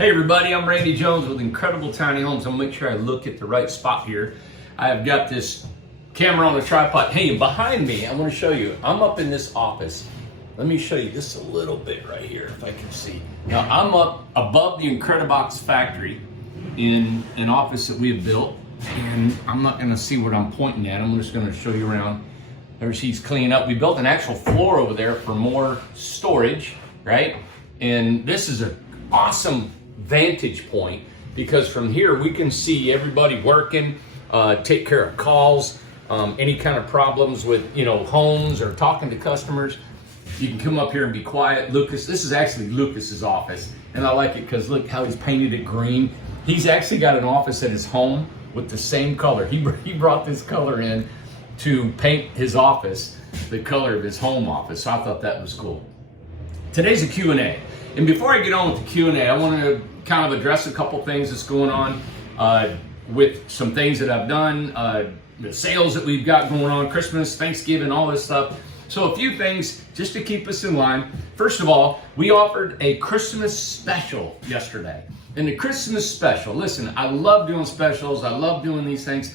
Hey everybody, I'm Randy Jones with Incredible Tiny Homes. I'm gonna make sure I look at the right spot here. I have got this camera on a tripod. Hey, and behind me, I want to show you, I'm up in this office. Let me show you just a little bit right here, if I can see. Now, I'm up above the Incredibox factory in an office that we have built, and I'm not gonna see what I'm pointing at. I'm just gonna show you around. There she's cleaning up. We built an actual floor over there for more storage, right? And this is an awesome vantage point because from here we can see everybody working, take care of calls, any kind of problems with homes or talking to customers. You can come up here and be quiet. Lucas, this is actually Lucas's office, and I like it because look how he's painted it green. He's actually got an office at his home with the same color. He brought this color in to paint his office the color of his home office, so I thought that was cool. Today's a Q&A. And before I get on with the Q&A, I want to kind of address a couple things that's going on with some things that I've done, the sales that we've got going on, Christmas, Thanksgiving, all this stuff. So a few things just to keep us in line. First of all, we offered a Christmas special yesterday. And the Christmas special, listen, I love doing specials. I love doing these things.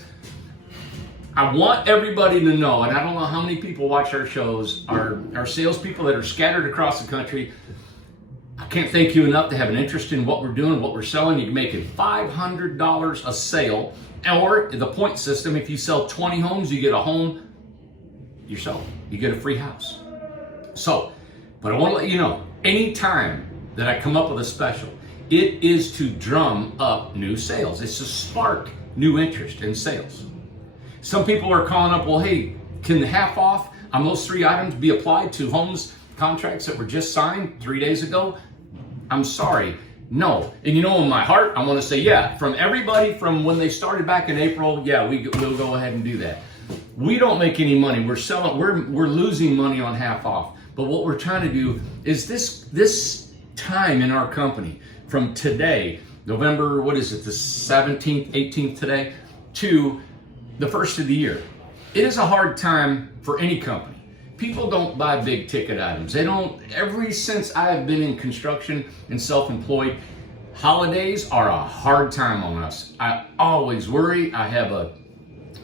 I want everybody to know, and I don't know how many people watch our shows, our salespeople that are scattered across the country. I can't thank you enough to have an interest in what we're doing, what we're selling. You can make it $500 a sale, or the point system. If you sell 20 homes, you get a home yourself. You get a free house. So, but I want to let you know, anytime that I come up with a special, it is to drum up new sales. It's to spark new interest in sales. Some people are calling up, well, hey, can the half off on those 3 items be applied to homes contracts that were just signed 3 days ago? I'm sorry, no. And in my heart, I want to say, yeah, from everybody from when they started back in April, yeah, we'll go ahead and do that. We don't make any money. We're losing money on half off. But what we're trying to do is this time in our company from today, November, the 17th, 18th today, to the first of the year. It is a hard time for any company. People don't buy big ticket items. They don't, since I have been in construction and self-employed, holidays are a hard time on us. I always worry.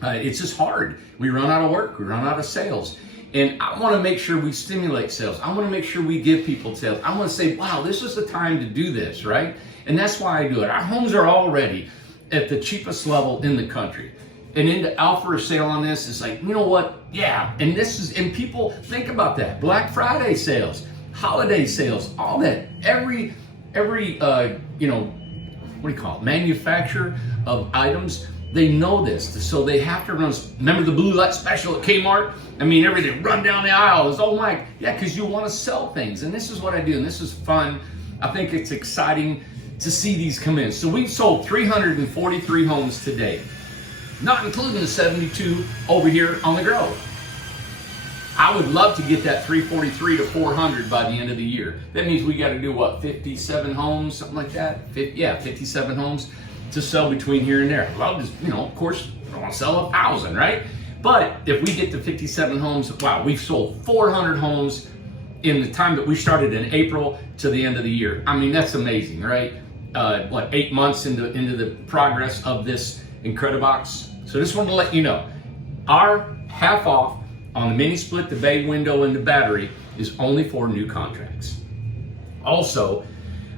It's just hard. We run out of work. We run out of sales. And I want to make sure we stimulate sales. I want to make sure we give people sales. I want to say, wow, this is the time to do this, right? And that's why I do it. Our homes are already at the cheapest level in the country. And then to offer a sale on this is like, you know what? Yeah. And people think about that. Black Friday sales, holiday sales, all that. Every what do you call it? Manufacturer of items, they know this. So they have to run. Remember the blue light special at Kmart? I mean, everything run down the aisle is, oh my, yeah, because you want to sell things. And this is what I do. And this is fun. I think it's exciting to see these come in. So we've sold 343 homes to date, not including the 72 over here on the Grove. I would love to get that 343 to 400 by the end of the year. That means we got to do what, 57 homes, something like that? 57 homes to sell between here and there. Well, just, of course, I want to sell 1,000, right? But if we get to 57 homes, wow, we've sold 400 homes in the time that we started in April to the end of the year. I mean, that's amazing, right? 8 months into the progress of this Incredibox. So just wanted to let you know, our half off on the mini split, the bay window, and the battery is only for new contracts. Also,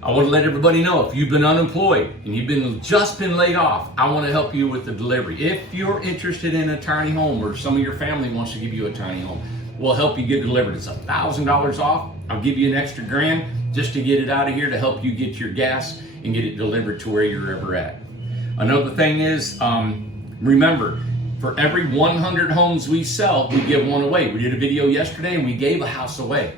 I want to let everybody know, if you've been unemployed and you've just been laid off, I want to help you with the delivery. If you're interested in a tiny home, or some of your family wants to give you a tiny home, we'll help you get it delivered. It's $1,000 off. I'll give you an extra $1,000 just to get it out of here to help you get your gas and get it delivered to where you're ever at. Another thing is, remember, for every 100 homes we sell, we give one away. We did a video yesterday and we gave a house away.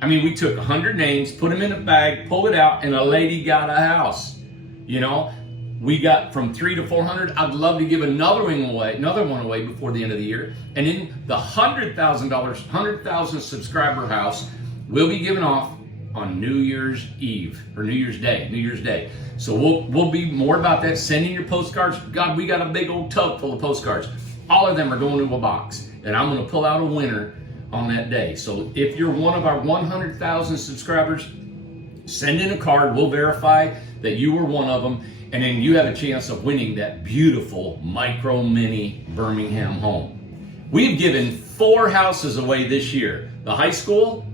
I mean, we took 100 names, put them in a bag, pulled it out, and a lady got a house. We got from 300 to 400. I'd love to give another one away before the end of the year. And in the $100,000 subscriber house, we'll be giving off on New Year's Eve or New Year's Day. So we'll be more about that. Send in your postcards. God, we got a big old tub full of postcards. All of them are going into a box, and I'm going to pull out a winner on that day. So if you're one of our 100,000 subscribers, Send in a card. We'll verify that you were one of them. And then you have a chance of winning that beautiful micro mini Birmingham home. We've given 4 houses away this year. The high school,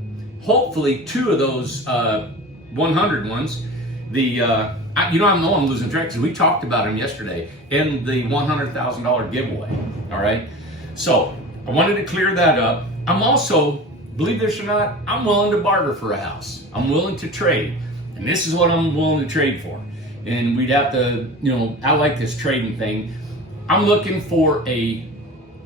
hopefully 2 of those 100 ones. I know I'm losing track because we talked about them yesterday in the $100,000 giveaway. All right. So I wanted to clear that up. I'm also, believe this or not, I'm willing to barter for a house. I'm willing to trade. And this is what I'm willing to trade for. And we'd have to, I like this trading thing. I'm looking for a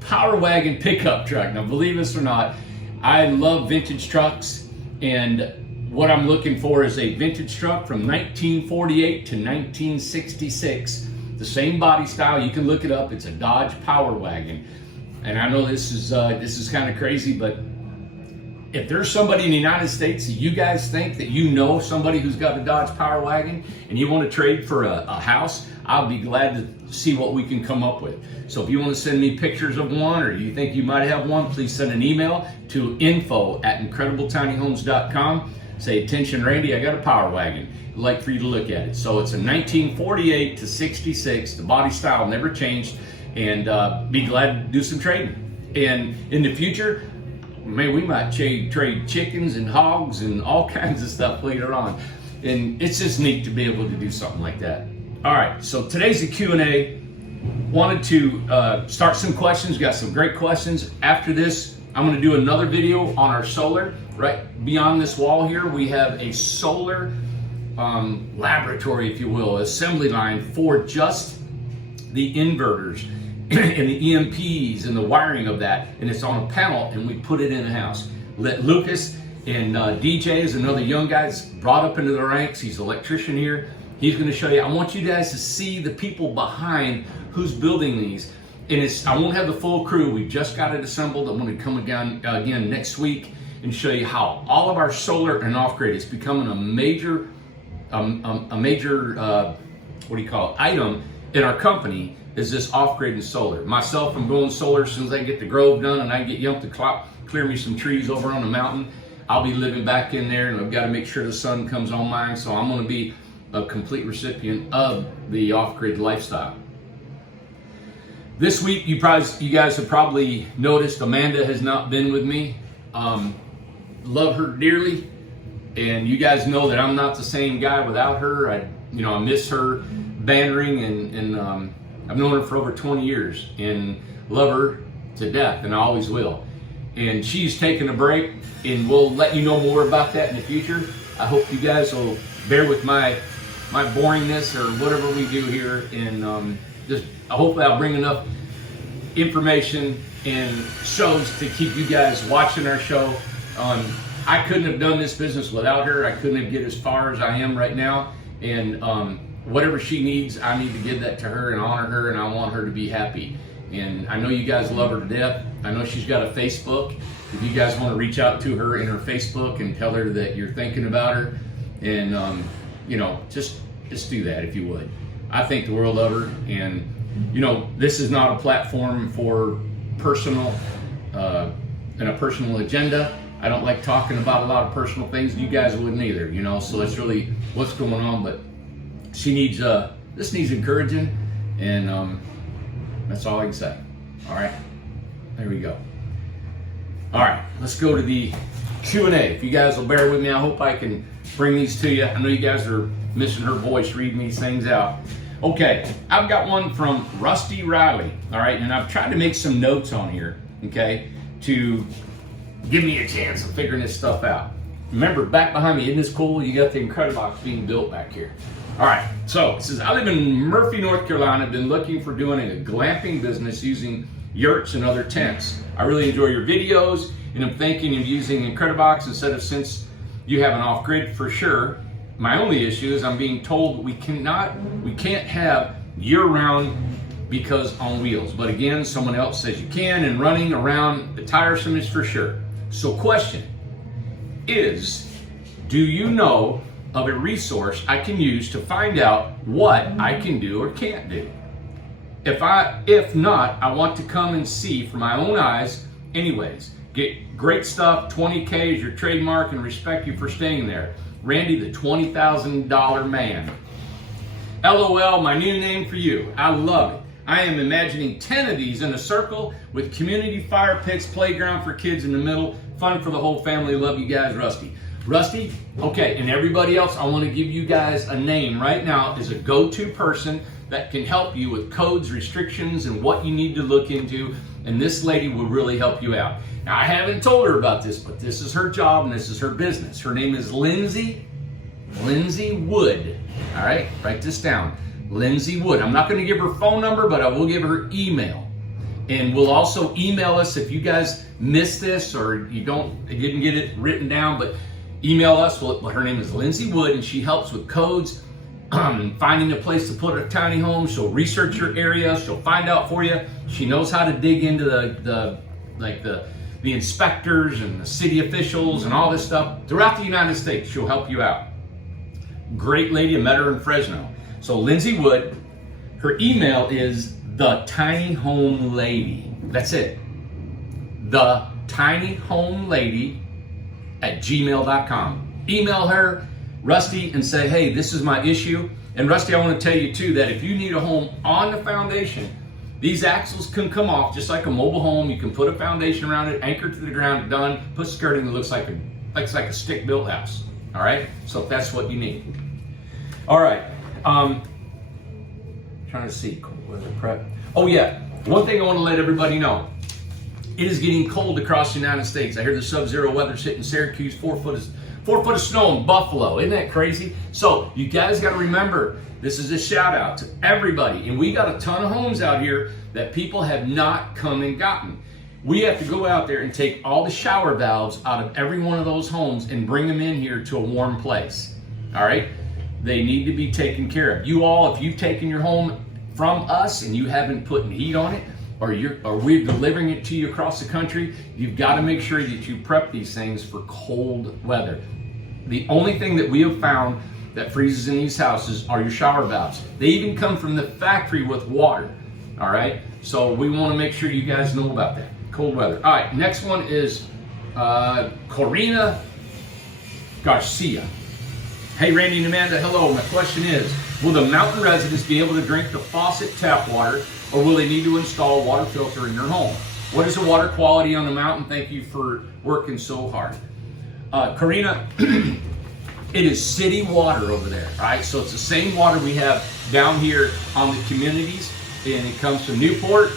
Power Wagon pickup truck. Now, believe this or not, I love vintage trucks. And what I'm looking for is a vintage truck from 1948 to 1966. The same body style. You can look it up. It's a Dodge Power Wagon. And I know this is kind of crazy, but if there's somebody in the United States that you guys think that somebody who's got a Dodge Power Wagon and you want to trade for a house, I'll be glad to see what we can come up with. So if you want to send me pictures of one or you think you might have one, please send an email to info@incredibletinyhomes.com. Say, attention Randy, I got a Power Wagon. I'd like for you to look at it. So it's a 1948 to 66. The body style never changed, and be glad to do some trading. And in the future, we might trade chickens and hogs and all kinds of stuff later on. And it's just neat to be able to do something like that. All right, so today's a Q&A. Wanted to start some questions. Got some great questions. After this, I'm going to do another video on our solar. Right beyond this wall here, we have a solar laboratory, if you will, assembly line for just the inverters and the EMPs and the wiring of that, and it's on a panel, and we put it in a house. Let Lucas and DJ is another young guy that's brought up into the ranks. He's an electrician here. He's going to show you. I want you guys to see the people behind who's building these. And I won't have the full crew. We just got it assembled. I'm going to come again next week and show you how all of our solar and off-grid is becoming a major item in our company. Is this off-grid and solar. Myself, I'm going solar as soon as I get the Grove done and I get Yump to clear me some trees over on the mountain. I'll be living back in there, and I've got to make sure the sun comes on mine, so I'm going to be a complete recipient of the off-grid lifestyle. This week, you guys have probably noticed Amanda has not been with me. Love her dearly, and you guys know that I'm not the same guy without her. I miss her bantering, and I've known her for over 20 years and love her to death, and I always will. And she's taking a break, and we'll let you know more about that in the future. I hope you guys will bear with my boringness or whatever we do here, and I hope I'll bring enough information and shows to keep you guys watching our show. I couldn't have done this business without her. I couldn't have get as far as I am right now, and whatever she needs, I need to give that to her and honor her, and I want her to be happy. And I know you guys love her to death. I know she's got a Facebook. If you guys want to reach out to her in her Facebook and tell her that you're thinking about her, and just do that if you would. I think the world of her, and this is not a platform for personal and a personal agenda. I don't like talking about a lot of personal things. You guys wouldn't either, so that's really what's going on. But she needs this needs encouraging, and that's all I can say. All right, there we go. All right, let's go to the Q&A. If you guys will bear with me, I hope I can bring these to you. I know you guys are missing her voice reading these things out. Okay, I've got one from Rusty Riley. All right, and I've tried to make some notes on here, okay, to give me a chance of figuring this stuff out. Remember, back behind me, isn't this cool? You got the Incredibox being built back here. All right, so it says, I live in Murphy, North Carolina. I've been looking for doing a glamping business using yurts and other tents. I really enjoy your videos, and I'm thinking of using Incredibox since you have an off-grid for sure. My only issue is I'm being told we can't have year-round because on wheels. But again, someone else says you can, and running around the tiresomeness for sure. So question is, do you know of a resource I can use to find out what I can do or can't do? If not, I want to come and see for my own eyes anyways. Get great stuff, 20K is your trademark, and respect you for staying there. Randy, the $20,000 man. LOL, my new name for you. I love it. I am imagining 10 of these in a circle with community fire pits, playground for kids in the middle, fun for the whole family. Love you guys, Rusty. Rusty, okay, and everybody else, I want to give you guys a name right now as a go-to person that can help you with codes, restrictions, and what you need to look into, and this lady will really help you out. Now, I haven't told her about this, but this is her job and this is her business. Her name is Lindsay Wood. All right, write this down. Lindsay Wood. I'm not going to give her phone number, but I will give her email. And we'll also email us if you guys missed this or you didn't get it written down, but email us. Well, her name is Lindsay Wood, and she helps with codes, finding a place to put a tiny home. She'll research your area. She'll find out for you. She knows how to dig into the inspectors and the city officials and all this stuff throughout the United States. She'll help you out. Great lady. I met her in Fresno. So Lindsay Wood, her email is thetinyhomelady. That's it. thetinyhomelady@gmail.com. Email her, Rusty, and say, hey, this is my issue. And Rusty, I want to tell you too that if you need a home on the foundation, these axles can come off just like a mobile home. You can put a foundation around it, anchor to the ground, done. Put skirting that looks like a stick-built house. All right, so if that's what you need. All right. Trying to see cold weather prep. Oh yeah, one thing I want to let everybody know. It is getting cold across the United States. I hear the sub-zero weather's hitting Syracuse, 4 foot of snow in Buffalo. Isn't that crazy? So you guys got to remember, this is a shout out to everybody. And we got a ton of homes out here that people have not come and gotten. We have to go out there and take all the shower valves out of every one of those homes and bring them in here to a warm place. All right? They need to be taken care of. You all, if you've taken your home from us and you haven't put heat on it, or we're delivering it to you across the country, you've got to make sure that you prep these things for cold weather. The only thing that we have found that freezes in these houses are your shower valves. They even come from the factory with water. All right, so we want to make sure you guys know about that cold weather. All right, next one is Corina Garcia. Hey, Randy and Amanda, hello. My question is, will the mountain residents be able to drink the faucet tap water, or will they need to install a water filter in their home? What is the water quality on the mountain? Thank you for working so hard. Karina, it is city water over there, all right? So it's the same water we have down here on the communities, and it comes from Newport.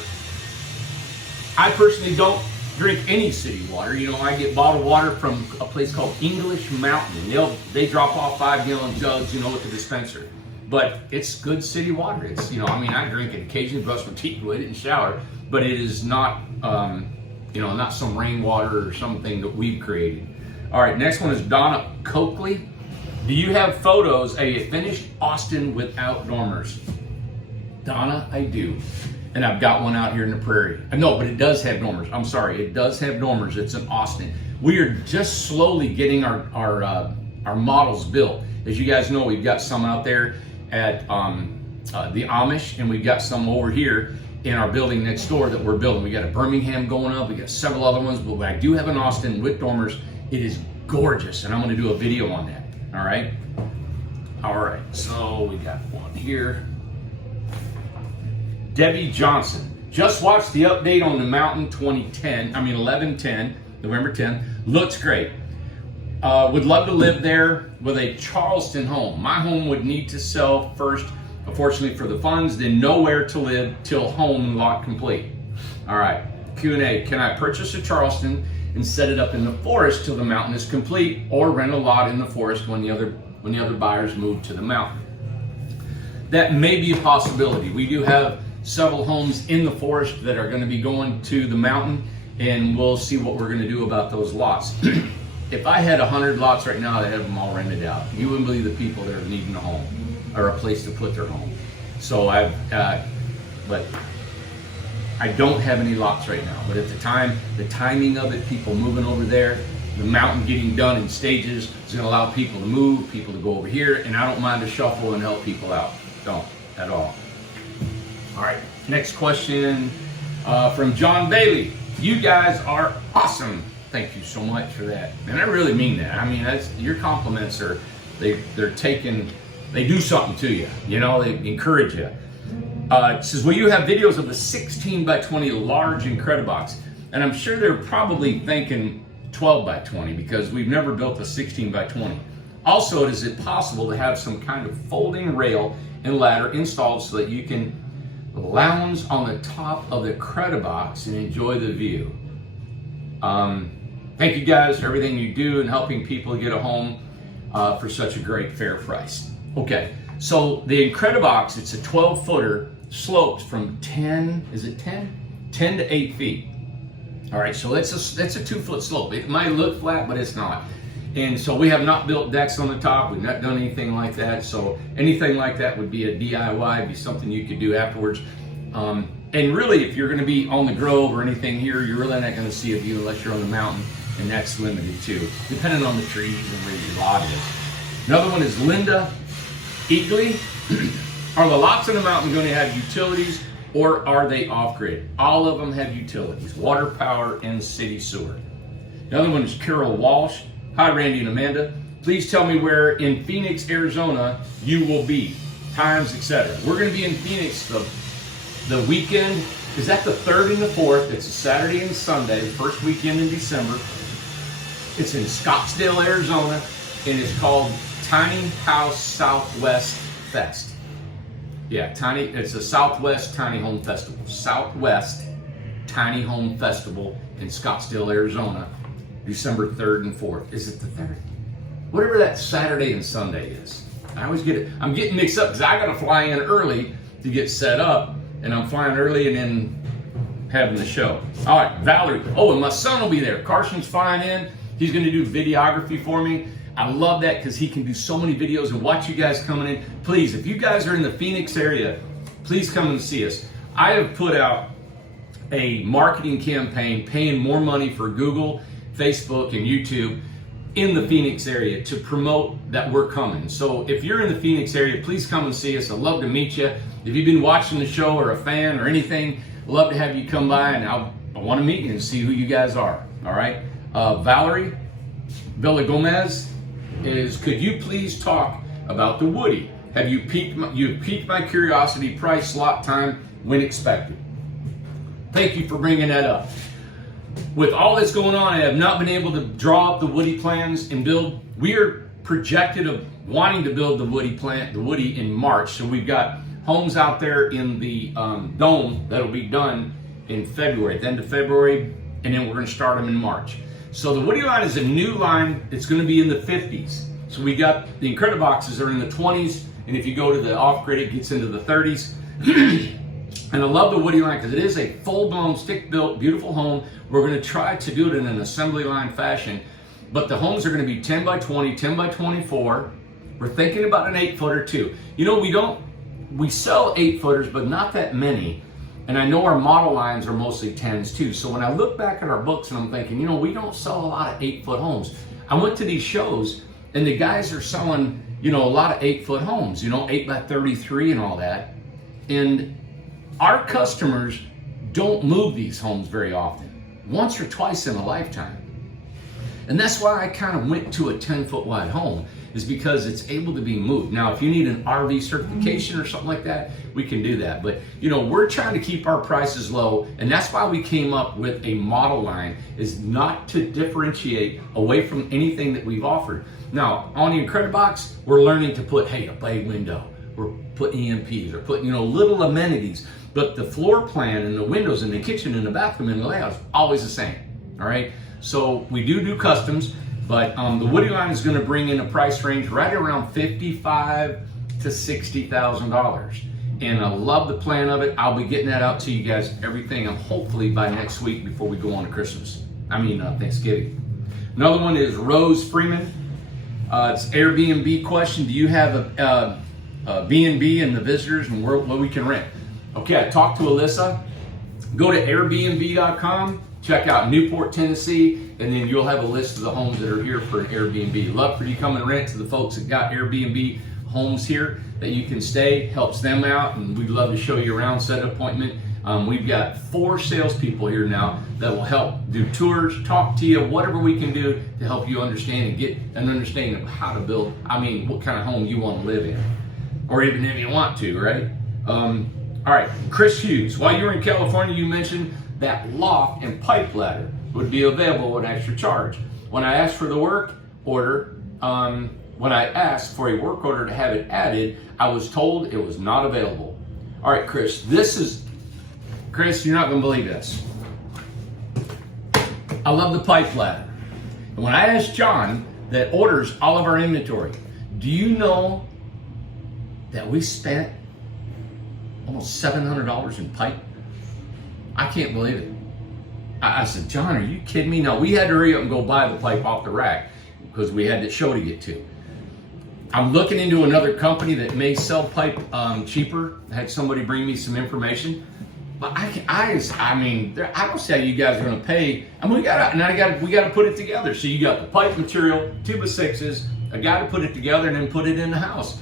I personally don't drink any city water. You know, I get bottled water from a place called English Mountain. They drop off 5-gallon jugs, you know, at the dispenser. But it's good city water. It's, you know, I mean, I drink it occasionally, brush my teeth with it and shower, but it is not, you know, not some rainwater or something that we've created. All right, next one is Donna Coakley. Do you have photos of a finished Austin without dormers? Donna, I do. And I've got one out here in the prairie. No, but it does have dormers. I'm sorry, it does have dormers. It's an Austin. We are just slowly getting our models built. As you guys know, we've got some out there at the Amish, and we've got some over here in our building next door that we're building. We got a Birmingham going up. We got several other ones, but I do have an Austin with dormers. It is gorgeous, and I'm going to do a video on that. All right. All right. So we got one here. Debbie Johnson. Just watched the update on the Mountain 11/10, November 10. Looks great. Would love to live there with a Charleston home. My home would need to sell first, unfortunately for the funds, then nowhere to live till home lot complete. All right, Q&A. Can I purchase a Charleston and set it up in the forest till the mountain is complete, or rent a lot in the forest when the other buyers move to the mountain? That may be a possibility. We do have several homes in the forest that are going to be going to the mountain, and we'll see what we're going to do about those lots. If I had 100 lots right now, I'd have them all rented out. You wouldn't believe the people that are needing a home or a place to put their home. So but I don't have any lots right now. But at the timing of it, people moving over there, the mountain getting done in stages is going to allow people to move, people to go over here, and I don't mind to shuffle and help people out. Don't at all. All right, next question from John Bailey. You guys are awesome. Thank you so much for that. And I really mean that. I mean, your compliments are they do something to you. You know, they encourage you. It says, will you have videos of the 16 by 20 large Incredibox? And I'm sure they're probably thinking 12 by 20 because we've never built a 16 by 20. Also, is it possible to have some kind of folding rail and ladder installed so that you can lounge on the top of the Incredibox and enjoy the view? Thank you guys for everything you do and helping people get a home for such a great fair price. Okay, so the Incredibox, it's a 12-footer, slopes from 10 to 8 feet. All right, so that's a 2-foot slope. It might look flat, but it's not. And so we have not built decks on the top. We've not done anything like that. So anything like that would be a DIY, be something you could do afterwards. And really, if you're going to be on the Grove or anything here, you're really not going to see a view unless you're on the mountain, and that's limited too, depending on the trees and where your lot is. Another one is Linda Eagley. Are the lots on the mountain going to have utilities, or are they off-grid? All of them have utilities, water, power, and city sewer. Another one is Carol Walsh. Hi, Randy and Amanda. Please tell me where in Phoenix, Arizona you will be, times, etc. We're going to be in Phoenix the weekend. Is that the 3rd and the 4th? It's a Saturday and Sunday, the first weekend in December. It's in Scottsdale, Arizona, and it's called Tiny House Southwest Fest. Yeah, it's a Southwest Tiny Home Festival. Southwest Tiny Home Festival in Scottsdale, Arizona, December 3rd and 4th. Is it the 3rd? Whatever that Saturday and Sunday is. I always get it. I'm getting mixed up because I got to fly in early to get set up, and I'm flying early and then having the show. All right, Valerie. Oh, and my son will be there. Carson's flying in. He's going to do videography for me. I love that because he can do so many videos and watch you guys coming in. Please, if you guys are in the Phoenix area, please come and see us. I have put out a marketing campaign paying more money for Google, Facebook, and YouTube in the Phoenix area to promote that we're coming. So if you're in the Phoenix area, please come and see us. I'd love to meet you. If you've been watching the show or a fan or anything, I'd love to have you come by, and I want to meet you and see who you guys are. All right. Valerie Villagomez is, could you please talk about the Woody? Have you piqued my curiosity, price, slot time, when expected? Thank you for bringing that up. With all that's going on, I have not been able to draw up the Woody plans and build. We are projected of wanting to build the Woody in March. So we've got homes out there in the dome that'll be done in February, at the end of February, and then we're going to start them in March. So the Woody line is a new line. It's going to be in the 50s. So we got the Incrediboxes are in the 20s, and if you go to the off-grid, it gets into the 30s. And I love the Woody line because it is a full-blown, stick-built, beautiful home. We're going to try to do it in an assembly line fashion, but the homes are going to be 10 by 20, 10 by 24. We're thinking about an 8-footer too. You know, we sell 8-footers, but not that many. And I know our model lines are mostly 10s too. So when I look back at our books and I'm thinking, you know, we don't sell a lot of 8-foot homes. I went to these shows and the guys are selling, you know, a lot of 8-foot homes, you know, 8 by 33 and all that. And our customers don't move these homes very often, once or twice in a lifetime. And that's why I kind of went to a 10-foot wide home, is because it's able to be moved. Now, if you need an RV certification or something like that, we can do that. But, you know, we're trying to keep our prices low, and that's why we came up with a model line, is not to differentiate away from anything that we've offered. Now, on the Incredibox, we're learning to put, hey, a bay window, we're putting EMPs, or putting, you know, little amenities. But the floor plan and the windows and the kitchen and the bathroom and the layout is always the same, all right? So we do customs, but the Woody line is going to bring in a price range right around $55,000 to $60,000. And I love the plan of it. I'll be getting that out to you guys, everything, hopefully by next week before we go on to Thanksgiving. Another one is Rose Freeman. It's Airbnb question. Do you have a B&B and the visitors and where we can rent? Okay, I talked to Alyssa. Go to Airbnb.com, check out Newport, Tennessee, and then you'll have a list of the homes that are here for an Airbnb. Love for you to come and rent to the folks that got Airbnb homes here that you can stay. Helps them out, and we'd love to show you around, set an appointment. We've got 4 salespeople here now that will help do tours, talk to you, whatever we can do to help you understand and get an understanding of how to build, what kind of home you want to live in, or even if you want to, right? All right, Chris Hughes, while you were in California, you mentioned that loft and pipe ladder would be available at an extra charge. When I asked for the work order, when I asked for a work order to have it added, I was told it was not available. All right, Chris, Chris, you're not gonna believe this. I love the pipe ladder. And when I asked John that orders all of our inventory, do you know that we spent almost $700 in pipe? I can't believe it. I said, John, are you kidding me? No, we had to hurry up and go buy the pipe off the rack because we had the show to get to. I'm looking into another company that may sell pipe cheaper. I had somebody bring me some information. But I don't see how you guys are going to pay. We got to put it together. So you got the pipe material, 2x6s, a guy to put it together and then put it in the house.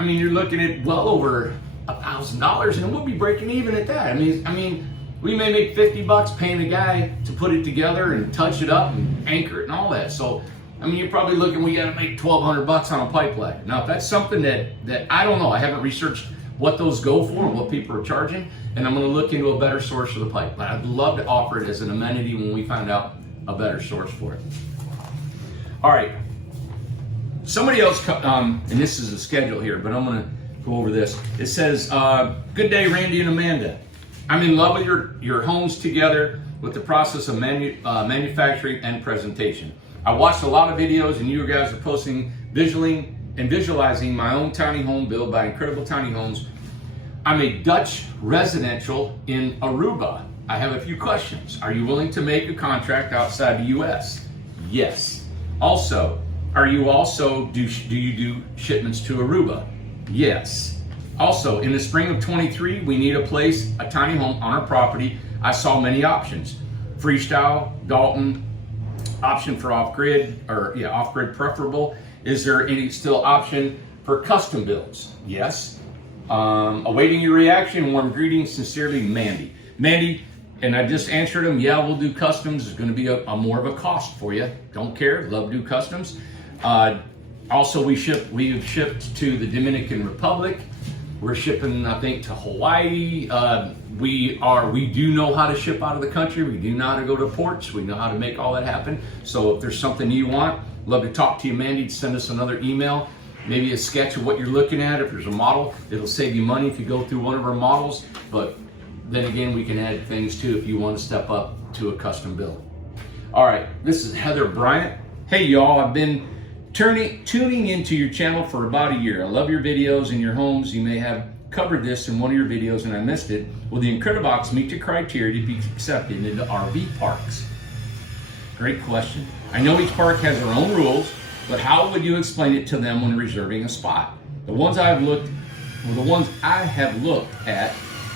You're looking at well over $1,000, and we'll be breaking even at that. We may make $50 paying a guy to put it together and touch it up and anchor it and all that. So, you're probably looking, we got to make $1,200 on a pipe ladder. Now, if that's something that I don't know, I haven't researched what those go for and what people are charging, and I'm going to look into a better source for the pipe. But I'd love to offer it as an amenity when we find out a better source for it. All right. Somebody else, and this is a schedule here, but I'm going to go over this. It says, good day, Randy and Amanda. I'm in love with your homes together with the process of manufacturing and presentation. I watched a lot of videos, and you guys are posting visualizing my own tiny home built by Incredible Tiny Homes. I'm a Dutch residential in Aruba. I have a few questions. Are you willing to make a contract outside the U.S.? Yes. Also, do you do shipments to Aruba? Yes. Also, in the spring of 23, we need a tiny home on our property. I saw many options. Freestyle, Dalton, option for off-grid preferable. Is there any still option for custom builds? Yes. Awaiting your reaction. Warm greetings, sincerely, Mandy. Mandy, and I just answered him. Yeah, we'll do customs. It's going to be a more of a cost for you. Don't care. Love to do customs. Also, we've shipped to the Dominican Republic. We're shipping, I think, to Hawaii. We do know how to ship out of the country. We do know how to go to ports. We know how to make all that happen. So if there's something you want, love to talk to you, Mandy. Send us another email, maybe a sketch of what you're looking at. If there's a model, it'll save you money if you go through one of our models. But then again, we can add things too if you want to step up to a custom build. All right, this is Heather Bryant. Hey y'all, I've been tuning into your channel for about a year. I love your videos and your homes. You may have covered this in one of your videos and I missed it. Will the Incredibox meet the criteria to be accepted into RV parks? Great question. I know each park has their own rules, but how would you explain it to them when reserving a spot? The ones I have looked at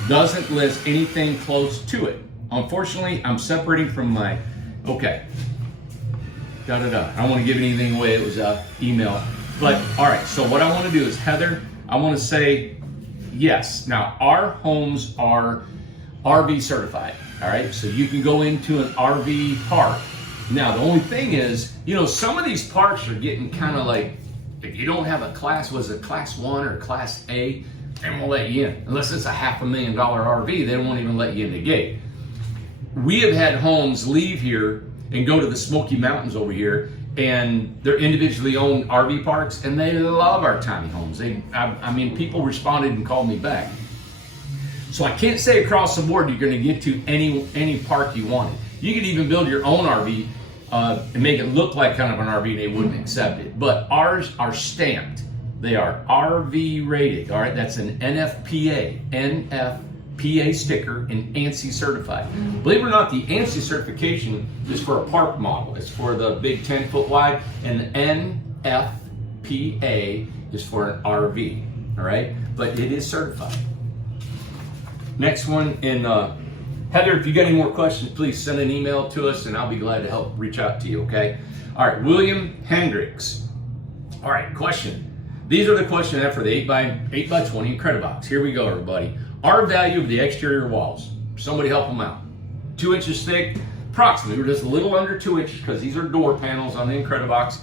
doesn't list anything close to it. Unfortunately, I'm separating from my, I don't want to give anything away. It was an email. But all right, so what I want to do is, Heather, I want to say yes. Now, our homes are RV certified. All right, so you can go into an RV park. Now, the only thing is, some of these parks are getting kind of like, if you don't have a class 1 or class A, they won't let you in. Unless it's a $500,000 RV, they won't even let you in the gate. We have had homes leave here and go to the Smoky Mountains over here, and they're individually owned RV parks, and they love our tiny homes. People responded and called me back. So I can't say across the board you're going to get to any park you wanted. You could even build your own RV and make it look like kind of an RV, and they wouldn't accept it. But ours are stamped. They are RV rated. All right, that's an NFPA sticker and ANSI certified. Believe it or not, the ANSI certification is for a park model. It's for the big 10-foot wide, and the NFPA is for an RV. All right, but it is certified. Next one, and Heather, if you got any more questions, please send an email to us, and I'll be glad to help reach out to you. Okay. All right, William Hendricks. All right, question. These are the questions I have for the 8 by 20 Incredibox. Here we go, everybody. R value of the exterior walls. Somebody help them out. 2 inches thick, approximately. We're just a little under 2 inches because these are door panels on the Incredibox.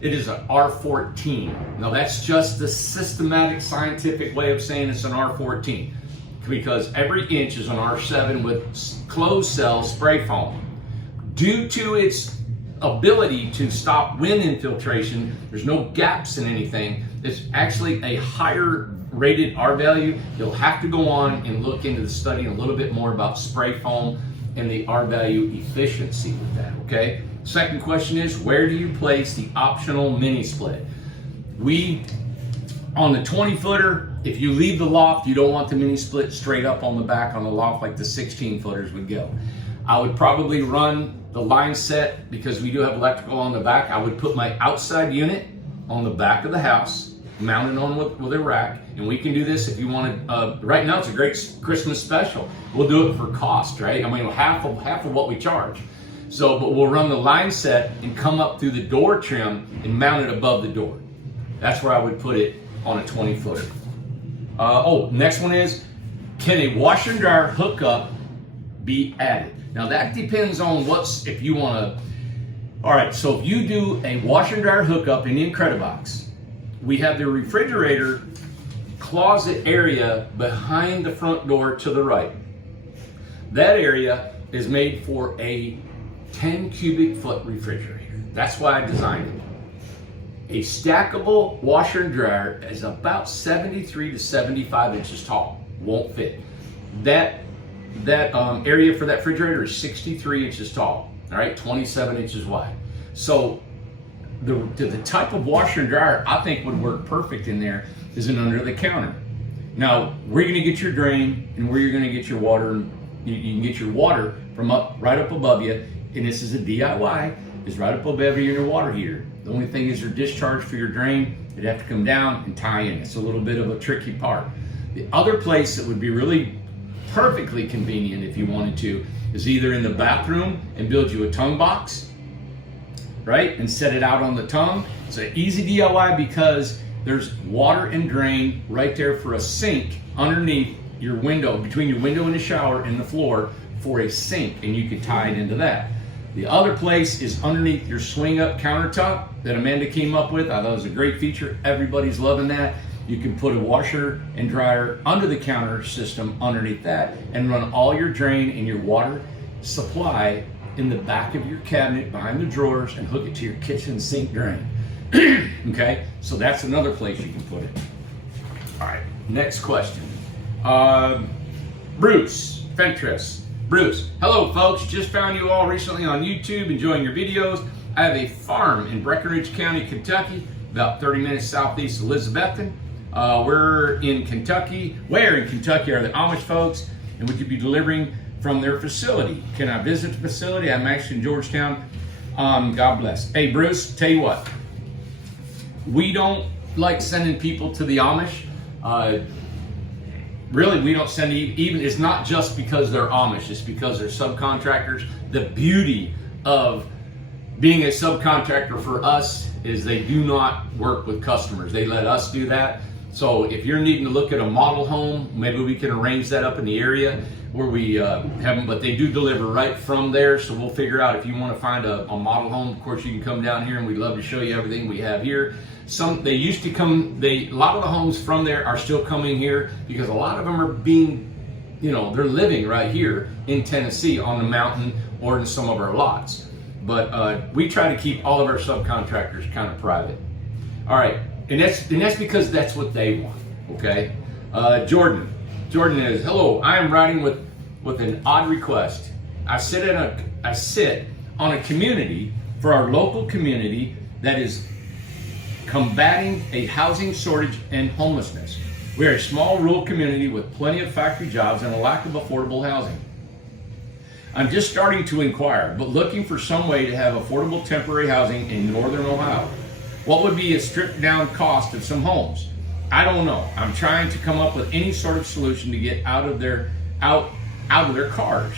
It is an R14. Now that's just the systematic scientific way of saying it's an R14 because every inch is an R7 with closed cell spray foam. Due to its ability to stop wind infiltration, there's no gaps in anything. It's actually a higher rated R value. You'll have to go on and look into the study a little bit more about spray foam and the R value efficiency with that, okay? Second question is, where do you place the optional mini split? On the 20 footer, if you leave the loft, you don't want the mini split straight up on the back on the loft like the 16 footers would go. I would probably run the line set, because we do have electrical on the back. I would put my outside unit on the back of the house, mounted on with a rack, and we can do this if you want to. Right now, it's a great Christmas special. We'll do it for cost, right? I mean, half of what we charge. So, but we'll run the line set and come up through the door trim and mount it above the door. That's where I would put it on a 20 footer. Next one is, can a washer and dryer hookup be added? Now that depends on if you want to. All right, so if you do a washer and dryer hookup in the Incredibox, we have the refrigerator closet area behind the front door to the right. That area is made for a 10 cubic foot refrigerator. That's why I designed it. A stackable washer and dryer is about 73 to 75 inches tall. Won't fit. That area for that refrigerator is 63 inches tall. All right, 27 inches wide. So the type of washer and dryer I think would work perfect in there is an under the counter. Now, where you're going to get your drain and where you're going to get your water, you can get your water from right up above you. And this is a DIY, is right up above you in your water heater. The only thing is your discharge for your drain, it'd have to come down and tie in. It's a little bit of a tricky part. The other place that would be really perfectly convenient if you wanted to is either in the bathroom and build you a tongue box, right? And set it out on the tongue. It's an easy DIY because there's water and drain right there for a sink underneath your window, between your window and the shower and the floor for a sink, and you could tie it into that. The other place is underneath your swing up countertop that Amanda came up with. I thought it was a great feature. Everybody's loving that. You can put a washer and dryer under the counter system underneath that and run all your drain and your water supply in the back of your cabinet behind the drawers and hook it to your kitchen sink drain. Okay, so that's another place you can put it. All right, next question. Bruce Fentress. Bruce, hello folks, just found you all recently on YouTube, enjoying your videos. I have a farm in Breckinridge County, Kentucky, about 30 minutes southeast of Elizabethton. We're in Kentucky. Where in Kentucky are the Amish folks? And would you be delivering from their facility? Can I visit the facility? I'm actually in Georgetown. God bless. Hey Bruce, tell you what, we don't like sending people to the Amish. Really, we don't send even, it's not just because they're Amish, it's because they're subcontractors. The beauty of being a subcontractor for us is they do not work with customers. They let us do that. So if you're needing to look at a model home, maybe we can arrange that up in the area where we have them, but they do deliver right from there. So we'll figure out if you want to find a model home. Of course, you can come down here and we'd love to show you everything we have here. They used to come, a lot of the homes from there are still coming here because a lot of them are being, they're living right here in Tennessee on the mountain or in some of our lots. But we try to keep all of our subcontractors kind of private. All right, and that's because that's what they want, okay? Jordan is, hello, I am writing with an odd request. I sit on a community for our local community that is combating a housing shortage and homelessness. We are a small rural community with plenty of factory jobs and a lack of affordable housing. I'm just starting to inquire, but looking for some way to have affordable temporary housing in northern Ohio. What would be a stripped down cost of some homes? I don't know. I'm trying to come up with any sort of solution to get out of their cars.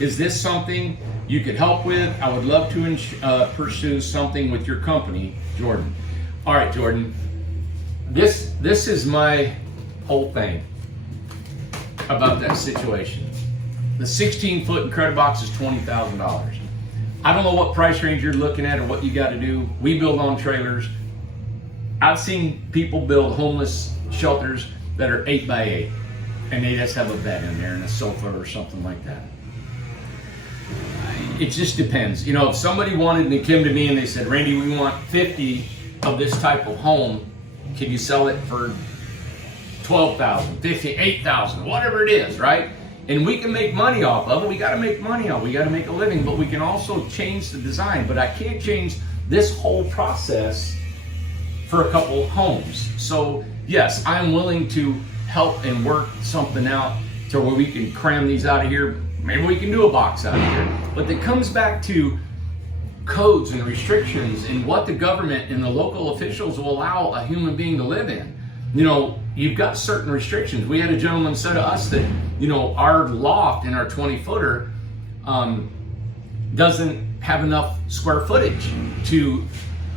Is this something you could help with? I would love to pursue something with your company, Jordan. All right, Jordan. this is my whole thing about that situation. The 16-foot Incredibox is $20,000. I don't know what price range you're looking at or what you got to do. We build on trailers. I've seen people build homeless shelters that are 8 by 8, and they just have a bed in there and a sofa or something like that. It just depends. You know, if somebody wanted to come to me and they said, Randy, we want 50 of this type of home, can you sell it for 12,000, 50, 8,000, whatever it is, right? And we can make money off of it. We got to make money off. We got to make a living, but we can also change the design. But I can't change this whole process for a couple homes. So yes, I'm willing to help and work something out to where we can cram these out of here. Maybe we can do a box out of here. But it comes back to codes and restrictions and what the government and the local officials will allow a human being to live in. You know, you've got certain restrictions. We had a gentleman say to us that, you know, our loft in our 20-footer doesn't have enough square footage to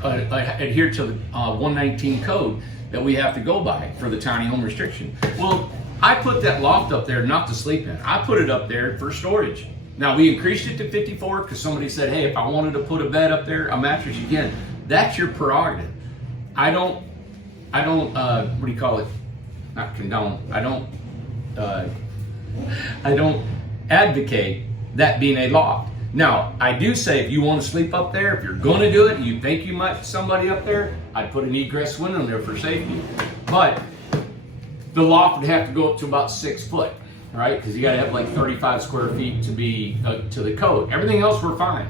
adhere to the 119 code that we have to go by for the tiny home restriction. Well, I put that loft up there not to sleep in. I put it up there for storage. Now, we increased it to 54 because somebody said, hey, if I wanted to put a bed up there, a mattress, you can. That's your prerogative. I don't, what do you call it? Not condone. I don't advocate that being a loft. Now, I do say if you want to sleep up there, if you're going to do it, and you think you might put somebody up there, I'd put an egress window in there for safety. But the loft would have to go up to about 6 foot, right? Because you got to have like 35 square feet to be to the code. Everything else we're fine.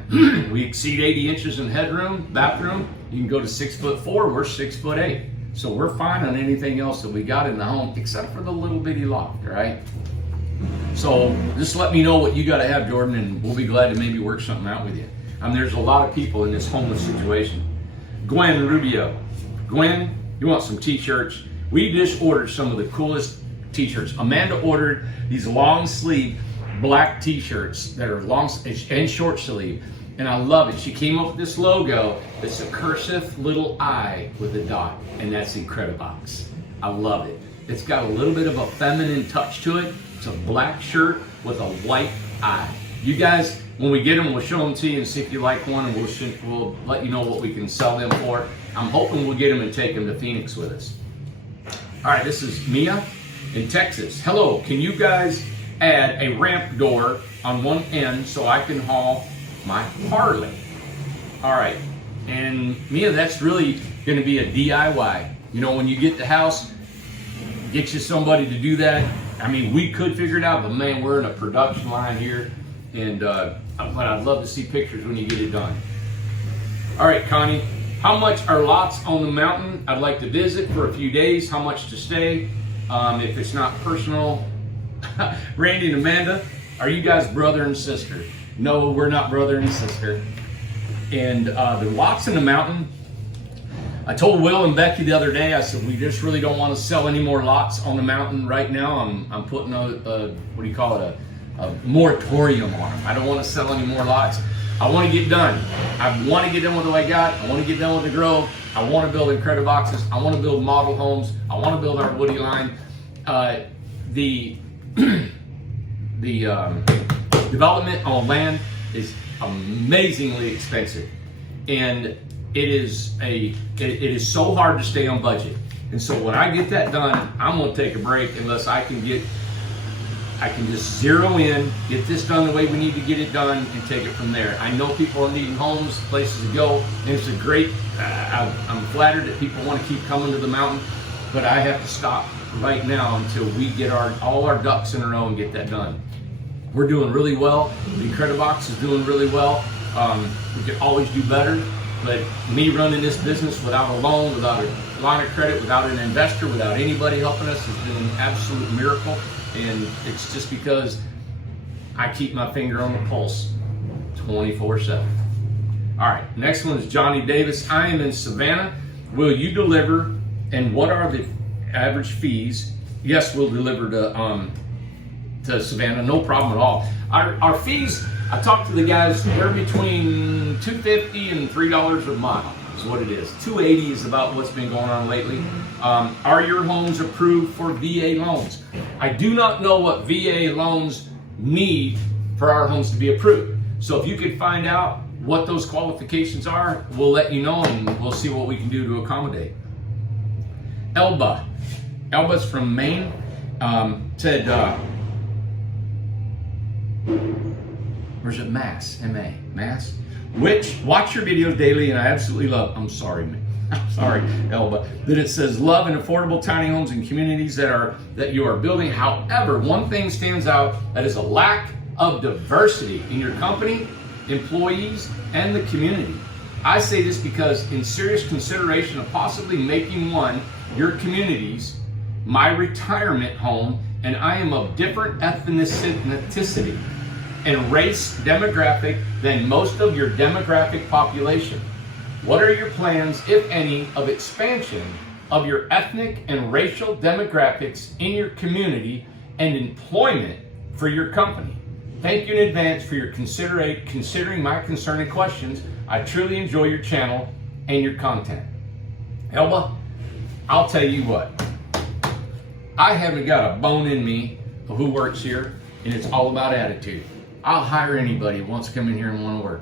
We exceed 80 inches in headroom, bathroom. You can go to 6'4". We're 6'8". So we're fine on anything else that we got in the home, except for the little bitty loft, right? So just let me know what you got to have, Jordan, and we'll be glad to maybe work something out with you. There's a lot of people in this homeless situation. Gwen Rubio. Gwen, you want some t-shirts? We just ordered some of the coolest t-shirts. Amanda ordered these long sleeve black t-shirts that are long and short sleeve, and I love it. She came up with this logo that's a cursive little I with a dot, and that's Incredibox. I love it. It's got a little bit of a feminine touch to it. It's a black shirt with a white eye. You guys, when we get them, we'll show them to you and see if you like one, and we'll let you know what we can sell them for. I'm hoping we'll get them and take them to Phoenix with us. All right, this is Mia in Texas. Hello, can you guys add a ramp door on one end so I can haul my Harley? All right, and Mia, that's really going to be a DIY. You know, when you get the house, get you somebody to do that. I mean, we could figure it out, but man, we're in a production line here, and but I'd love to see pictures when you get it done. All right, Connie, how much are lots on the mountain? I'd like to visit for a few days. How much to stay? If it's not personal. Randy and Amanda, are you guys brother and sister? No, we're not brother and sister. And the lots in the mountain, I told Will and Becky the other day, I said, we just really don't want to sell any more lots on the mountain right now. I'm putting a what do you call it, a moratorium on them. I don't want to sell any more lots. I want to get done. I want to get done with what I got. I want to get done with the Grove. I want to build Incrediboxes. I want to build model homes. I want to build our Woody line. The development on land is amazingly expensive, and it is so hard to stay on budget. And so when I get that done, I'm going to take a break unless I can just zero in, get this done the way we need to get it done, and take it from there. I know people are needing homes, places to go, and it's a great, I'm flattered that people want to keep coming to the mountain, but I have to stop right now until we get all our ducks in a row and get that done. We're doing really well. The Incredibox is doing really well. We could always do better, but me running this business without a loan, without a line of credit, without an investor, without anybody helping us has been an absolute miracle. And it's just because I keep my finger on the pulse 24/7. All right, next one is Johnny Davis. I am in Savannah. Will you deliver, and what are the average fees? Yes, we'll deliver to Savannah, no problem at all. Our fees, I talked to the guys, they're between $2.50 and $3 a mile. is what it is. 280 is about what's been going on lately. Are your homes approved for VA loans? I do not know what VA loans need for our homes to be approved. So if you could find out what those qualifications are, we'll let you know and we'll see what we can do to accommodate. Elba's from Maine, said, where's it? Mass, M-A, Mass? Which, watch your videos daily and I absolutely love, I'm sorry, Elba, that it says love and affordable tiny homes and communities that you are building. However, one thing stands out, that is a lack of diversity in your company, employees, and the community. I say this because in serious consideration of possibly making your communities my retirement home, and I am of different ethnicity and race demographic than most of your demographic population. What are your plans, if any, of expansion of your ethnic and racial demographics in your community and employment for your company? Thank you in advance for your considering my concern and questions. I truly enjoy your channel and your content. Elba, I'll tell you what, I haven't got a bone in me of who works here, and it's all about attitude. I'll hire anybody who wants to come in here and want to work,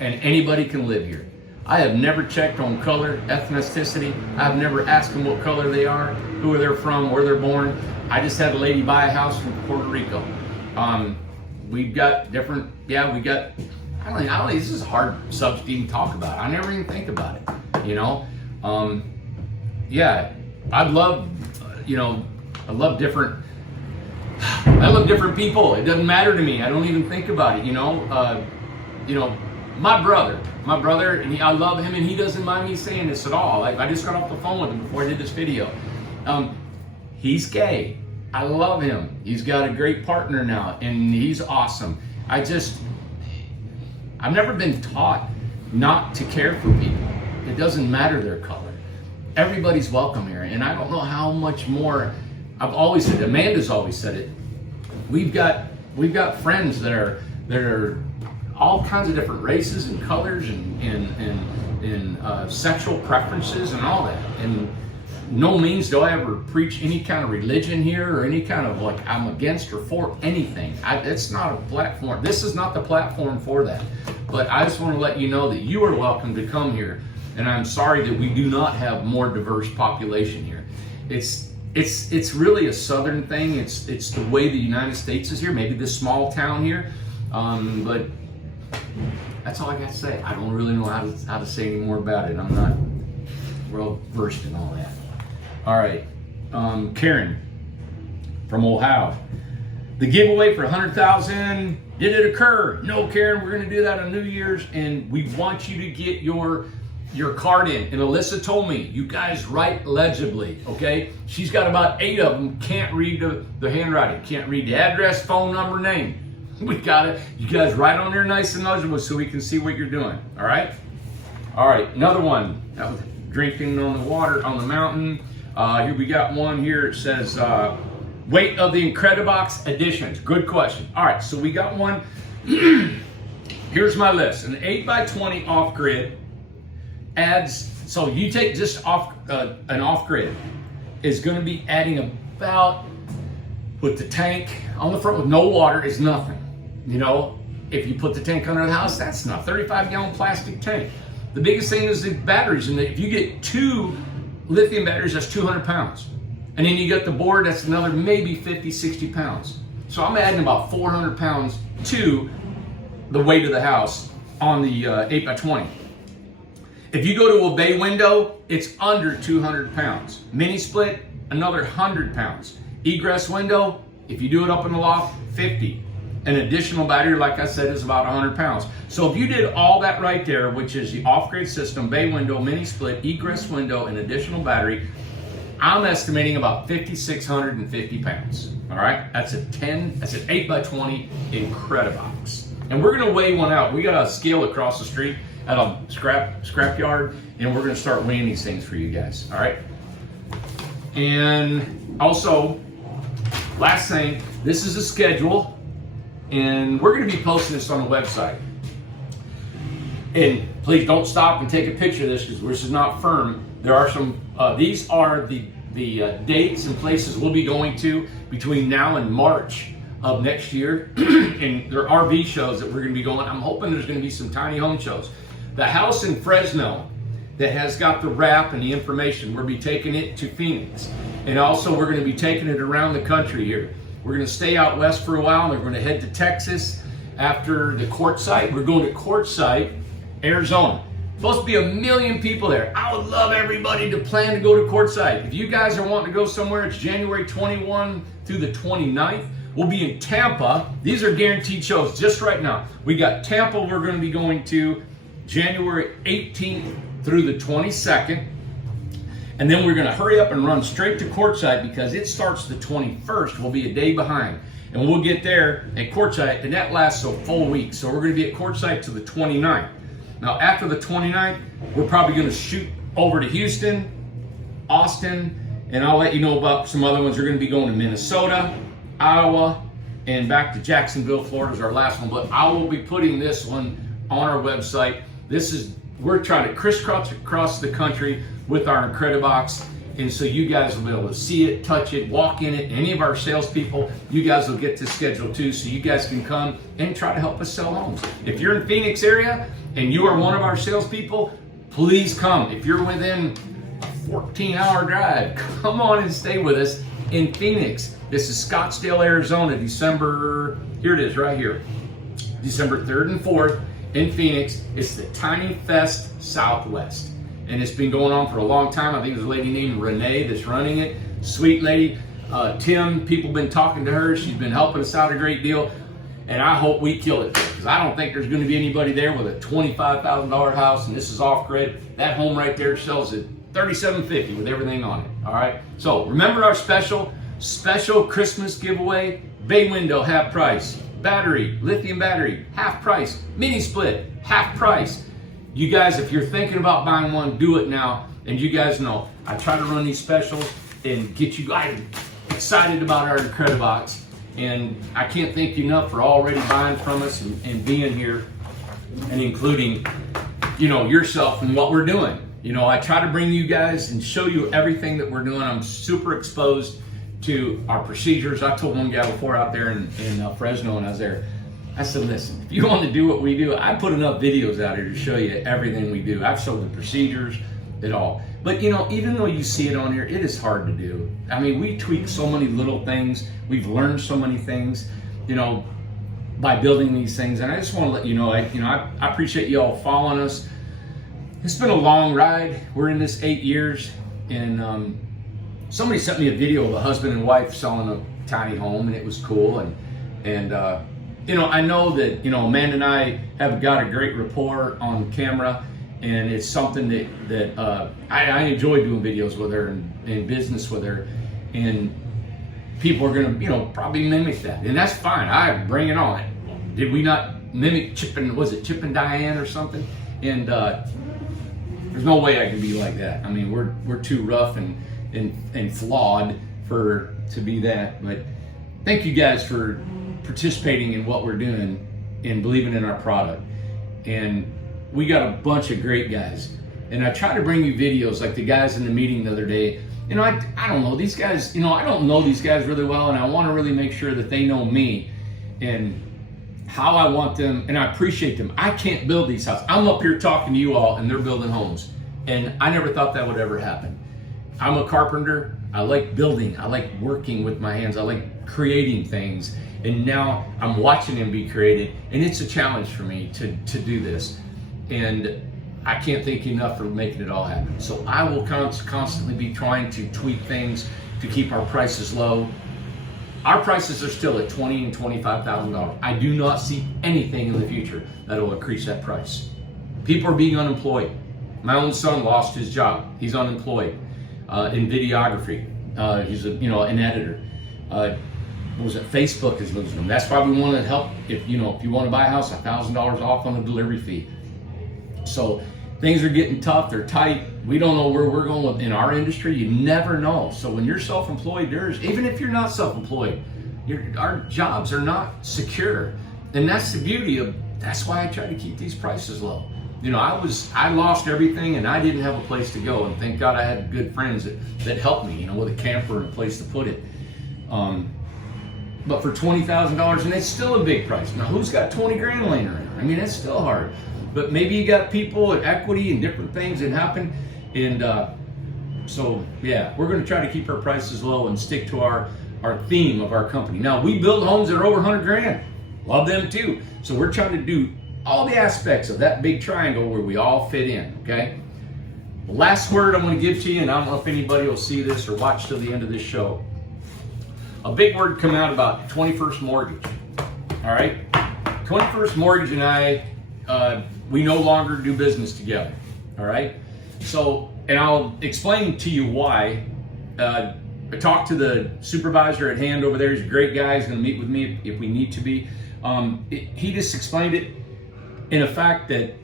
and anybody can live here. I have never checked on color, ethnicity. I've never asked them what color they are, who they're from, where they're born. I just had a lady buy a house from Puerto Rico. We've got different, I don't know, this is a hard subject to even talk about. I never even think about it, you know? I love different people. It doesn't matter to me. I don't even think about it, you know? My brother, and I love him, and he doesn't mind me saying this at all. Like, I just got off the phone with him before I did this video. He's gay. I love him. He's got a great partner now, and he's awesome. I've never been taught not to care for people. It doesn't matter their color. Everybody's welcome here, and I don't know how much more. I've always said, Amanda's always said it. We've got friends that are all kinds of different races and colors and sexual preferences and all that. And no means do I ever preach any kind of religion here or any kind of like I'm against or for anything. It's not a platform. This is not the platform for that. But I just want to let you know that you are welcome to come here. And I'm sorry that we do not have more diverse population here. It's really a southern thing. It's the way the United States is here. Maybe this small town here, but that's all I got to say. I don't really know how to say any more about it. I'm not well versed in all that. All right, Karen from Ohio. The giveaway for 100,000. Did it occur? No, Karen. We're going to do that on New Year's, and we want you to get your card in. And Alyssa told me, you guys write legibly, okay? She's got about 8 of them, can't read the handwriting, can't read the address, phone number, name. We got it. You guys write on there nice and legible so we can see what you're doing, all right? All right, another one. That was drinking on the water, on the mountain. Here we got one here. It says, weight of the Incredibox editions. Good question. All right, so we got one. Here's my list. An 8x20 off-grid adds, so you take just an off-grid is going to be adding about, with the tank on the front with no water is nothing. You know, if you put the tank under the house, that's not 35-gallon plastic tank. The biggest thing is the batteries, and if you get 2 lithium batteries, that's 200 pounds. And then you got the board, that's another maybe 50, 60 pounds. So I'm adding about 400 pounds to the weight of the house on the 8x20. If you go to a bay window, it's under 200 pounds. Mini split, another 100 pounds. Egress window, if you do it up in the loft, 50. An additional battery, like I said, is about 100 pounds. So if you did all that right there, which is the off-grid system, bay window, mini split, egress window, and additional battery, I'm estimating about 5,650 pounds. All right, that's an 8x20 Incredibox. And we're gonna weigh one out. We got a scale across the street at a scrap yard, and we're gonna start weighing these things for you guys, all right? And also, last thing, this is a schedule, and we're gonna be posting this on the website. And please don't stop and take a picture of this because this is not firm. There are some, these are the dates and places we'll be going to between now and March of next year. And there are RV shows that we're going to be going. I'm hoping there's going to be some tiny home shows. The house in Fresno that has got the wrap and the information, we'll be taking it to Phoenix. And also we're going to be taking it around the country here. We're going to stay out west for a while, and we're going to head to Texas after the Quartzsite. We're going to Quartzsite, Arizona. Supposed to be 1 million people there. I would love everybody to plan to go to Quartzsite. If you guys are wanting to go somewhere, it's January 21 through the 29th. We'll be in Tampa. These are guaranteed shows just right now. We got Tampa we're going to be going to January 18th through the 22nd. And then we're going to hurry up and run straight to Quartzsite because it starts the 21st. We'll be a day behind. And we'll get there at Quartzsite, and that lasts a full week. So we're going to be at Quartzsite to the 29th. Now, after the 29th, we're probably going to shoot over to Houston, Austin, and I'll let you know about some other ones. We're going to be going to Minnesota, Iowa, and back to Jacksonville, Florida is our last one. But I will be putting this one on our website. We're trying to crisscross across the country with our Incredibox. And so you guys will be able to see it, touch it, walk in it. Any of our salespeople, you guys will get this schedule too, so you guys can come and try to help us sell homes. If you're in Phoenix area and you are one of our salespeople, please come. If you're within a 14-hour drive, come on and stay with us in Phoenix. This is Scottsdale, Arizona, December, here it is right here, December 3rd and 4th in Phoenix. It's the Tiny Fest Southwest. And it's been going on for a long time. I think there's a lady named Renee that's running it. Sweet lady. Tim, people have been talking to her. She's been helping us out a great deal. And I hope we kill it because I don't think there's going to be anybody there with a $25,000 house, and this is off-grid. That home right there sells at $37.50 with everything on it. All right? So remember our special Christmas giveaway. Bay window, half price. Battery, lithium battery, half price. Mini split, half price. You guys, if you're thinking about buying one, do it now. And you guys know, I try to run these specials and get you guys excited about our Incredibox. And I can't thank you enough for already buying from us and being here and including, yourself and what we're doing. I try to bring you guys and show you everything that we're doing. I'm super exposed to our procedures. I told one guy before out there in Fresno when I was there, I said, listen, if you want to do what we do, I put enough videos out here to show you everything we do. I've showed the procedures, it all. But even though you see it on here, it is hard to do. I mean, we tweak so many little things. We've learned so many things, by building these things. And I just want to let you know, I appreciate you all following us. It's been a long ride. We're in this 8 years. And somebody sent me a video of a husband and wife selling a tiny home, and it was cool. And I know that, Amanda and I have got a great rapport on camera, and it's something that I enjoy doing videos with her and business with her, and people are going to, probably mimic that, and that's fine. I bring it on. Did we not mimic Chip and Diane or something? And there's no way I can be like that. I mean, we're too rough and flawed to be that. But thank you guys for participating in what we're doing and believing in our product. And we got a bunch of great guys, and I try to bring you videos like the guys in the meeting the other day. I don't know these guys, I don't know these guys really well, and I want to really make sure that they know me and how I want them, and I appreciate them. I can't build these houses. I'm up here talking to you all, and they're building homes, and I never thought that would ever happen. I'm a carpenter. I like building. I like working with my hands. I like creating things. And now I'm watching them be created, and it's a challenge for me to do this. And I can't thank you enough for making it all happen. So I will constantly be trying to tweak things to keep our prices low. Our prices are still at $20,000 and $25,000. I do not see anything in the future that will increase that price. People are being unemployed. My own son lost his job. He's unemployed in videography. He's an editor. Facebook is losing them. That's why we want to help. If you want to buy a house, $1,000 off on the delivery fee. So things are getting tough. They're tight. We don't know where we're going in our industry. You never know. So when you're self-employed, even if you're not self-employed, our jobs are not secure. And that's the beauty of. That's why I try to keep these prices low. I lost everything and I didn't have a place to go. And thank God I had good friends that helped me, with a camper and a place to put it. But for $20,000, and it's still a big price. Now, who's got 20 grand laying around? I mean, it's still hard. But maybe you got people and equity and different things that happen. And so, yeah, we're going to try to keep our prices low and stick to our theme of our company. Now, we build homes that are over 100 grand. Love them too. So we're trying to do all the aspects of that big triangle where we all fit in, okay? The last word I'm going to give to you, and I don't know if anybody will see this or watch till the end of this show. A big word come out about 21st Mortgage, all right? 21st Mortgage and I, we no longer do business together, all right? So, and I'll explain to you why. I talked to the supervisor at hand over there. He's a great guy. He's going to meet with me if we need to be. He just explained it in a fact that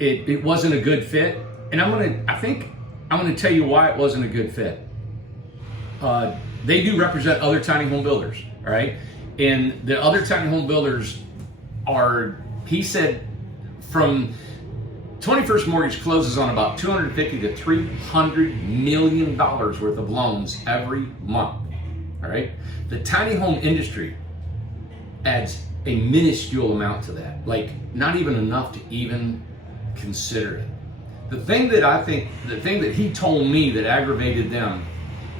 it wasn't a good fit. And I think I'm going to tell you why it wasn't a good fit. They do represent other tiny home builders, all right? And the other tiny home builders he said, from 21st Mortgage closes on about $250 to $300 million worth of loans every month, all right? The tiny home industry adds a minuscule amount to that, like not even enough to even consider it. The thing that he told me that aggravated them,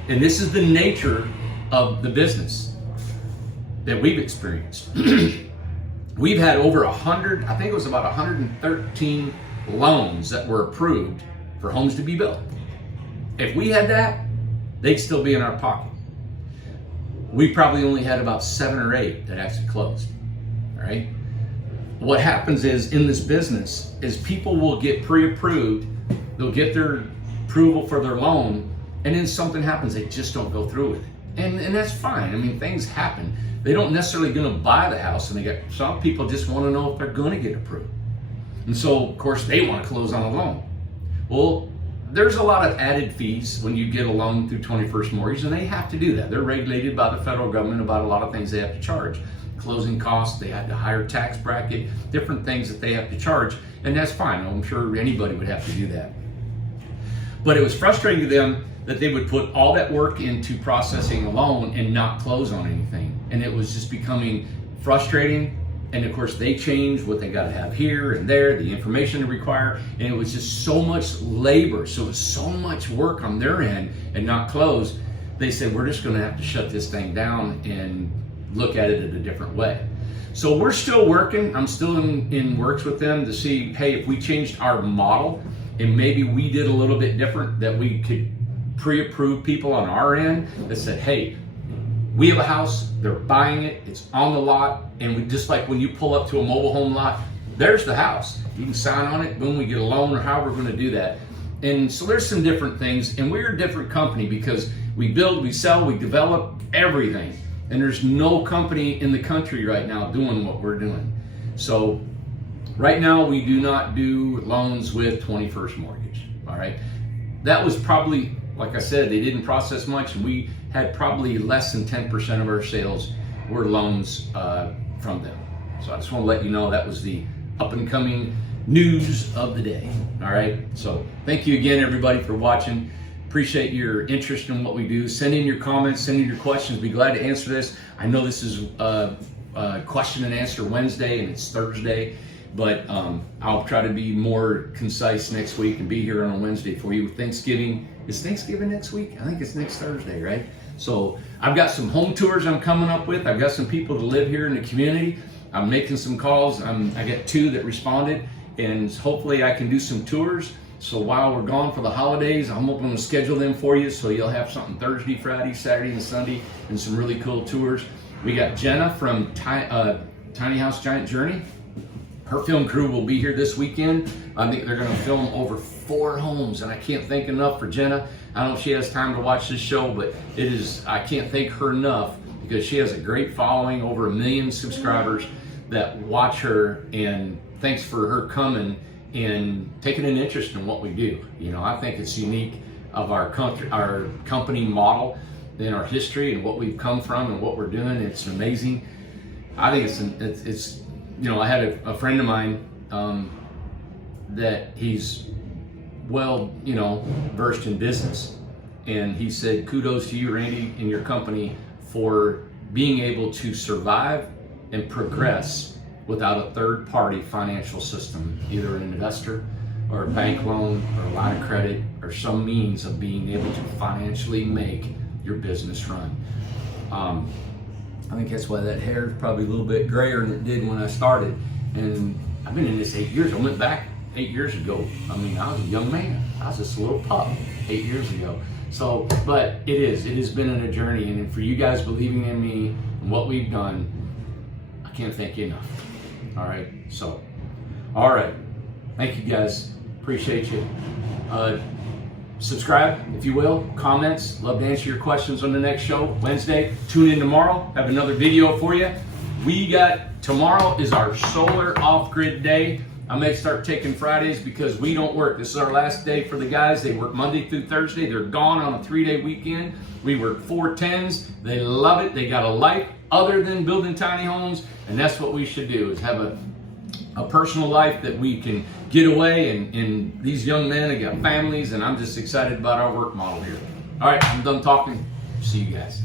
and this is the nature of the business that we've experienced. We've had over 100, I think it was about 113 loans that were approved for homes to be built. If we had that, they'd still be in our pocket. We probably only had about 7 or 8 that actually closed, all right? What happens is, in this business, is people will get pre-approved, they'll get their approval for their loan, and then something happens, they just don't go through with it. And that's fine. I mean, things happen. They don't necessarily gonna buy the house, and some people just wanna know if they're gonna get approved. And so, of course, they wanna close on a loan. Well, there's a lot of added fees when you get a loan through 21st Mortgage, and they have to do that. They're regulated by the federal government about a lot of things they have to charge. Closing costs, they have to higher tax bracket, different things that they have to charge, and that's fine. I'm sure anybody would have to do that. But it was frustrating to them that they would put all that work into processing a loan and not close on anything. And it was just becoming frustrating. And of course, they changed what they got to have here and there, the information to require, and it was just so much labor. So it was so much work on their end and not close. They said, we're just going to have to shut this thing down and look at it in a different way. So we're still working. I'm still in works with them to see, hey, if we changed our model and maybe we did a little bit different, that we could pre-approve people on our end that said, hey, we have a house, they're buying it, it's on the lot, and we just like when you pull up to a mobile home lot, there's the house. You can sign on it, boom, we get a loan, or how we're going to do that. And so there's some different things, and we're a different company because we build, we sell, we develop everything. And there's no company in the country right now doing what we're doing. So right now we do not do loans with 21st Mortgage, all right? That was probably, like I said, they didn't process much, and we had probably less than 10% of our sales were loans from them. So I just want to let you know that was the up and coming news of the day. All right. So thank you again, everybody, for watching. Appreciate your interest in what we do. Send in your comments, send in your questions. Be glad to answer this. I know this is question and answer Wednesday and it's Thursday, but I'll try to be more concise next week and be here on a Wednesday for you. Thanksgiving. Is Thanksgiving next week? I think it's next Thursday, right? So I've got some home tours I'm coming up with. I've got some people that live here in the community. I'm making some calls. I got 2 that responded, and hopefully I can do some tours. So while we're gone for the holidays, I'm going to schedule them for you, so you'll have something Thursday, Friday, Saturday, and Sunday, and some really cool tours. We got Jenna from Tiny House Giant Journey. Her film crew will be here this weekend. I think they're going to film over 4 homes, and I can't thank enough for Jenna. I don't know if she has time to watch this show, but I can't thank her enough because she has a great following, over 1 million subscribers that watch her, and thanks for her coming and taking an interest in what we do. You know, I think it's unique of our company model and our history and what we've come from and what we're doing. It's amazing. I think it's you know, I had a friend of mine that he's well, versed in business. And he said, kudos to you, Randy, and your company for being able to survive and progress without a third-party financial system, either an investor or a bank loan or a line of credit or some means of being able to financially make your business run. I think that's why that hair is probably a little bit grayer than it did when I started. And I've been in this 8 years. I went back 8 years ago. I mean, I was a young man. I was just a little pup 8 years ago. So, but it has been a journey. And for you guys believing in me and what we've done, I can't thank you enough. All right. So, all right. Thank you guys. Appreciate you. Subscribe, if you will. Comments. Love to answer your questions on the next show, Wednesday. Tune in tomorrow. Have another video for you. Tomorrow is our solar off-grid day. I may start taking Fridays because we don't work. This is our last day for the guys. They work Monday through Thursday. They're gone on a 3-day weekend. We work 4 10s. They love it. They got a life other than building tiny homes, and that's what we should do, is have a personal life that we can get away, and these young men have got families, and I'm just excited about our work model here. All right, I'm done talking. See you guys.